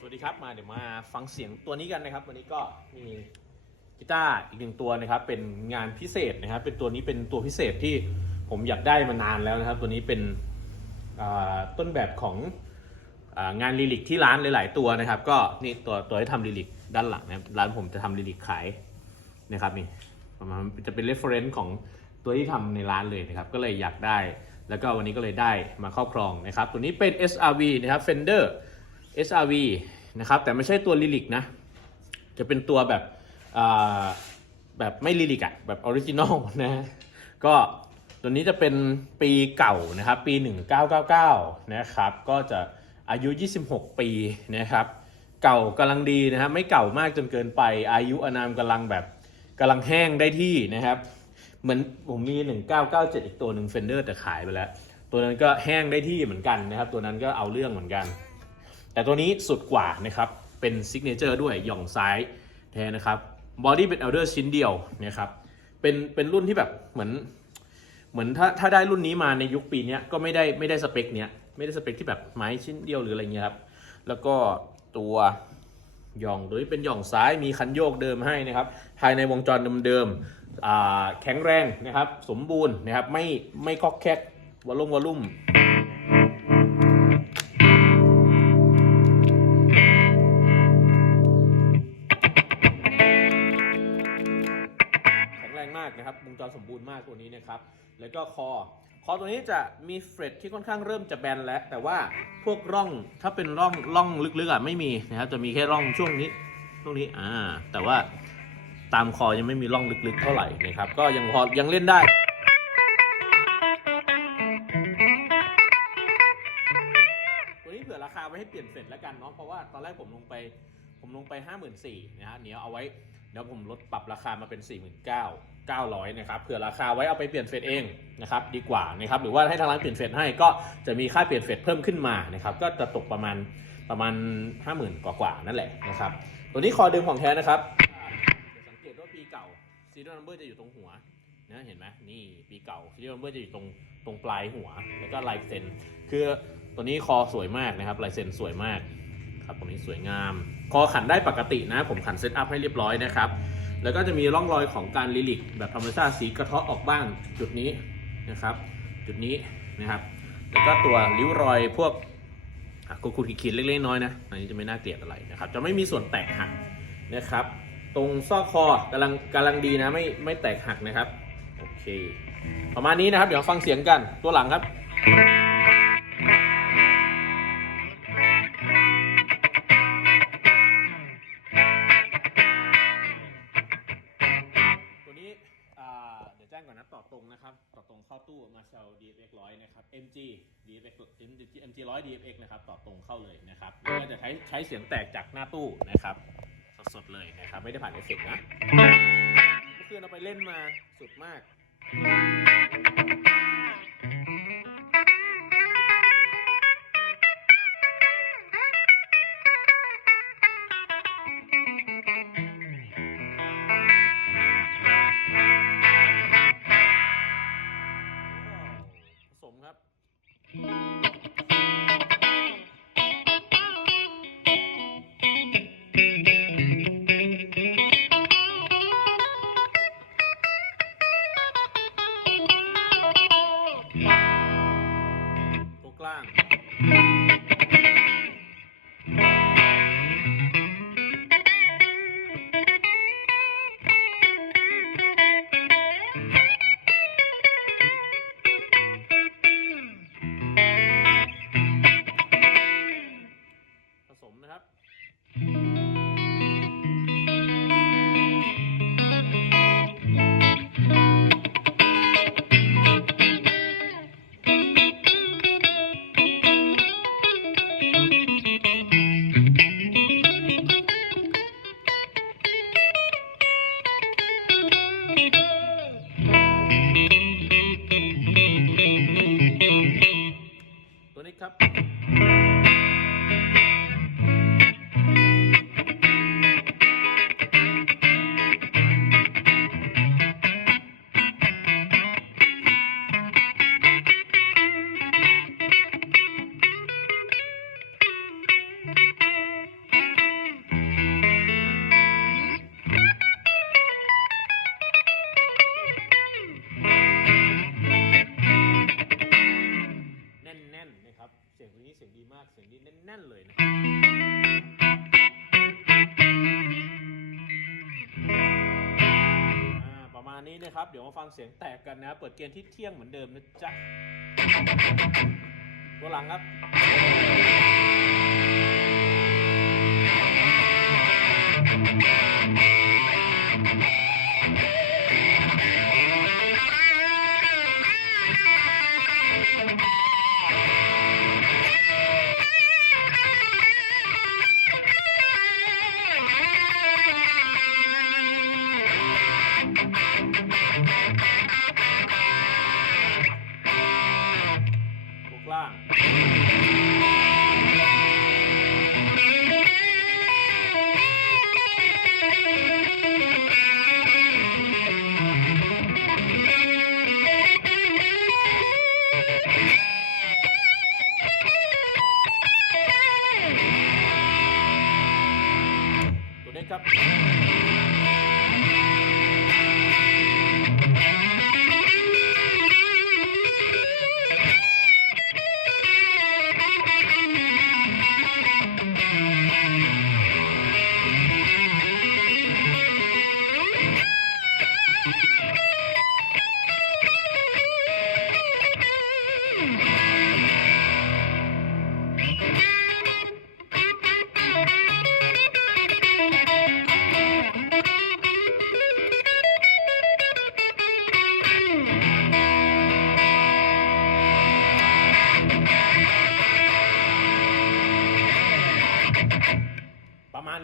สวัสดีครับมาเดี๋ยวมาฟังเสียงตัวนี้กันนะครับ วันนี้ก็มีกีตาร์อีกหนึ่งตัวนะครับ เป็นงานพิเศษนะครับ เป็นตัวนี้เป็นตัวพิเศษที่ผมอยากได้มานานแล้วนะครับ ตัวนี้เป็นต้นแบบของงานลิลิกที่ร้านหลาย ๆ ตัวนะครับ ก็นี่ตัวตัวที่ทำลิลิกด้านหลังนะครับร้านผมจะทำลิลิกขายนะครับนี่ประมาณจะเป็น reference ของตัวที่ทำในร้านเลยนะครับ ก็เลยอยากได้ แล้วก็วันนี้ก็เลยได้มาครอบครองนะครับ ตัวนี้เป็น SRV นะครับ Fender SRV นะครับแต่ไม่ใช่ตัวลิลิกนะ จะเป็นตัวแบบแบบไม่ลิลิกอะแบบออริจินอลนะก็ตัวนี้จะเป็นปีเก่านะครับ ปี 1999 นะครับ ก็จะอายุ 26 ปีนะครับ เก่ากำลังดีนะครับ ไม่เก่ามากจนเกินไป อายุอนามกำลังแบบกำลังแห้งได้ที่นะครับ เหมือนผมมี 1997 อีกตัวหนึ่ง Fender แต่ขายไปแล้ว ตัวนั้นก็แห้งได้ที่เหมือนกันนะครับ ตัวนั้นก็เอาเรื่องเหมือนกัน แต่ตัวนี้สุดกว่านะครับเป็นซิกเนเจอร์ด้วยหย่องซ้ายแท้นะครับบอดี้เป็น elder ชิ้นเดียวนะครับเป็นเป็นรุ่นที่แบบเหมือนเหมือนถ้าถ้าได้รุ่นนี้มาในยุคปีนี้ก็ไม่ได้ไม่ได้สเปคเนี้ยไม่ได้สเปคที่แบบไม้ชิ้นเดียวหรืออะไรเงี้ยครับแล้วก็ตัวหย่องตัวนี้เป็นหย่องซ้ายมีคันโยกเดิมให้นะครับ ภายในวงจรเดิมๆแข็งแรงนะครับ สมบูรณ์นะครับ ไม่ไม่กอกแคกวอลลุ่มวอลลุ่มากตัวนี้นะครับ แล้วก็คอ คอตัวนี้จะมีเฟรตที่ค่อนข้างเริ่มจะแบนแล้ว แต่ว่าพวกร่องถ้าเป็นร่องร่องลึกๆอะไม่มีนะครับจะมีแค่ร่องช่วงนี้ช่วงนี้อ่า แต่ว่าตามคอยังไม่มีร่องลึกๆ เท่าไหร่นะครับ ก็ยังพอยังเล่นได้ตัวนี้เผื่อราคาไว้ให้เปลี่ยนเฟรตแล้วกันเนาะเพราะว่าตอนแรกผมลงไปผมลงไป 5 4 0 0 0นะฮะเดี๋ยวเอาไว้ เดี๋ยวผมลดปรับราคามาเป็น 4 9 900นะครับเผื่อราคาไว้เอาไปเปลี่ยนเฟรตเองนะครับดีกว่านะครับหรือว่าให้ทางร้านเปลี่ยนเฟรตให้ก็จะมีค่าเปลี่ยนเฟรตเพิ่มขึ้นมานะครับก็จะตกประมาณประมาณ 50,000 กว่าๆนั่นแหละนะครับตัวนี้คอเดิมของแท้นะครับสังเกตว่าปีเก่าซีรีส์นัมเบอร์จะอยู่ตรงหัวนะเห็นไหมนี่ปีเก่าซีรีส์นัมเบอร์จะอยู่ตรงตรงปลายหัว แล้วก็ลายเซ็นคือตัวนี้คอสวยมากนะครับลายเซ็นสวยมาก ครับตรงนี้สวยงาม คอขันได้ปกตินะ ผมขันเซตอัพให้เรียบร้อยนะครับ แล้วก็จะมีร่องรอยของการลิลิกแบบธรรมชาติสีกระเทาะออกบ้างจุดนี้นะครับ จุดนี้นะครับ แล้วก็ตัวริ้วรอยพวกอะกุดขีดเล็กๆน้อยๆนะ อันนี้จะไม่น่าเกลียดอะไรนะครับ จะไม่มีส่วนแตกหักนะครับ ตรงซอกคอกำลังกำลังดีนะไม่ไม่แตกหักนะครับ โอเค ประมาณนี้นะครับ เดี๋ยวฟังเสียงกันตัวหลังครับ ต่อตรงนะครับ ต่อตรงเข้าตู้มาเชล DFX 100 นะครับ MG DFX MG 100 DFX นะครับ ต่อตรงเข้าเลยนะครับก็จะใช้ใช้เสียงแตกจากหน้าตู้นะครับ สดๆเลยนะครับ ไม่ได้ผ่านเอฟเฟกต์นะเมื่อคืนเราไปเล่นมาสุดมาก นะครับตัวนี้ครับะครับ เสียงตันี้เสียงดีมาก เสียงดีแน่นๆเลยนะประมาณนี้นะครับ เดี๋ยวมาฟังเสียงแตกกันนะ เปิดเกียร์ที่เที่ยงเหมือนเดิมนะจ๊ะ ตัวหลังครับ Thank you. ตั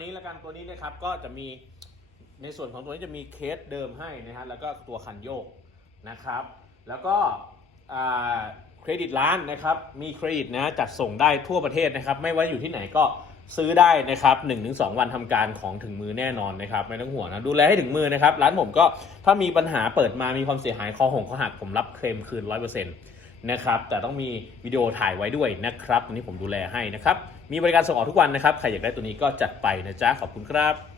นี้ครับประมาณนี้แล้วกันตัวนี้นะครับก็จะมีในส่วนของตัวนี้จะมีเคสเดิมให้นะฮะแล้วก็ตัวคันโยกนะครับ แล้วก็เครดิตร้านนะครับมีเครดิตนะจัดส่งได้ทั่วประเทศนะครับ ไม่ว่าอยู่ที่ไหนก็ซื้อได้นะครับ1-2 วันทำการของถึงมือแน่นอนนะครับ ไม่ต้องห่วงนะดูแลให้ถึงมือนะครับ ร้านผมก็ถ้ามีปัญหาเปิดมามีความเสียหายคอหงคอหักผมรับเคลมคืน 100%นะครับแต่ต้องมีวิดีโอถ่ายไว้ด้วยนะครับตัวนี้ผมดูแลให้นะครับ มีบริการส่งออกทุกวันนะครับ ใครอยากได้ตัวนี้ก็จัดไปนะจ๊ะ ขอบคุณครับ